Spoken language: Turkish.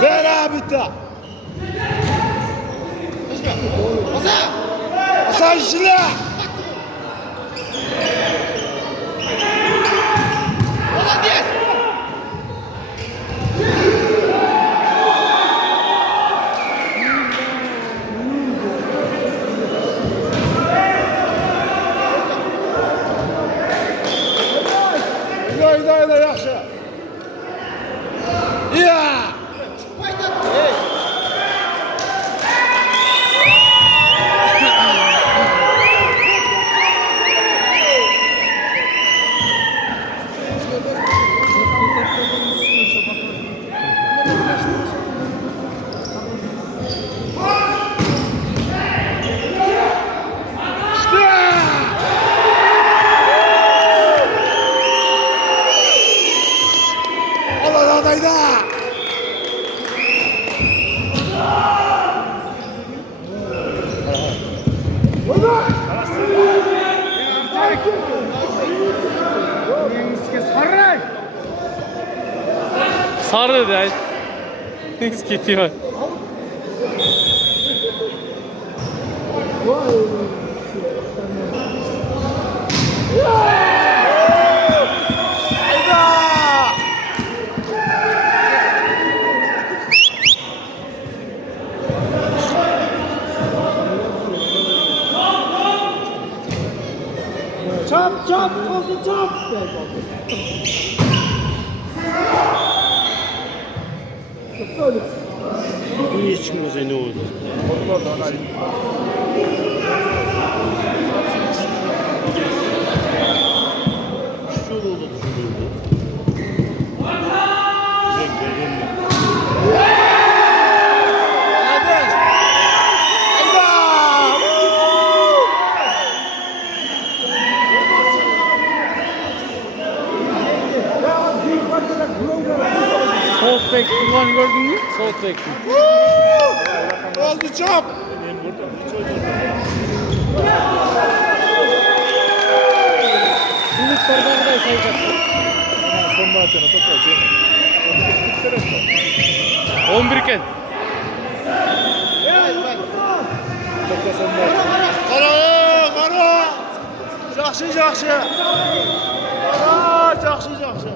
Ver abi de. Hasan işine. İyi, yaxşı. Ya. Allah adayda. Sarı değil. Neyse gidiyor. Çap çap oldu çap. Bu niye çıkmaz ne oldu? Şöyle oldu düşünüyordu. Renk vergen mi? Soğuk bek kullan gördün mü? Soğuk bek. Oldu çap. Benim burada bir çocuğum. Şimdi sorudan sayacak. Son maatına toplayacağım. 11 iken. Topla son maatına. Qara. Yaxşı. Qara, yaxşı.